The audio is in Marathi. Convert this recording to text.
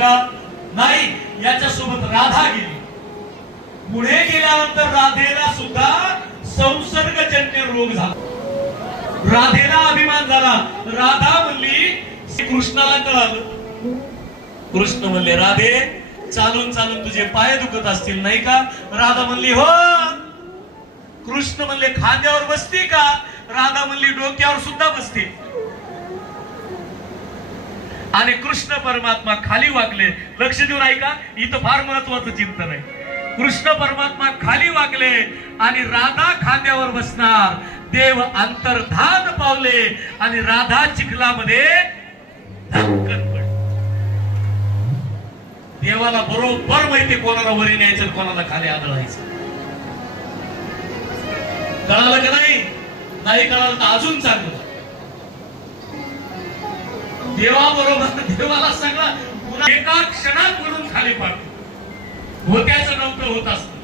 नाही, याच्यासोबत राधा गेली. पुढे गेल्यानंतर राधेला सुद्धा संसर्गजन्य रोग झाला. राधेला अभिमान झाला. राधा म्हणली, कृष्णाला कळालं. कृष्ण म्हणले, राधे चालून चालून तुझे पाय दुखत असतील नाही का? राधा म्हणली, हो. कृष्ण म्हणले, खांद्यावर बसती का? राधा म्हणली, डोक्यावर सुद्धा बसते. आणि कृष्ण परमात्मा खाली वाकले. लक्ष देऊन ऐका, इथं फार महत्वाचं चिंतन आहे. कृष्ण परमात्मा खाली वाकले आणि राधा खांद्यावर बसणार. देव अंतर्धान पावले आणि राधा चिखलामध्ये धक्कन पडली. देवाला बरोबर माहिती कोणाला वरी न्यायचं, कोणाला खाली आदळायचं. कळालं का नाही? नाही कळालं तर अजून चांगलं. देवाबरोबर देवाला सगळं एका क्षणात म्हणून खाली पाडतो. होत्याचं नव्हतं होत असत.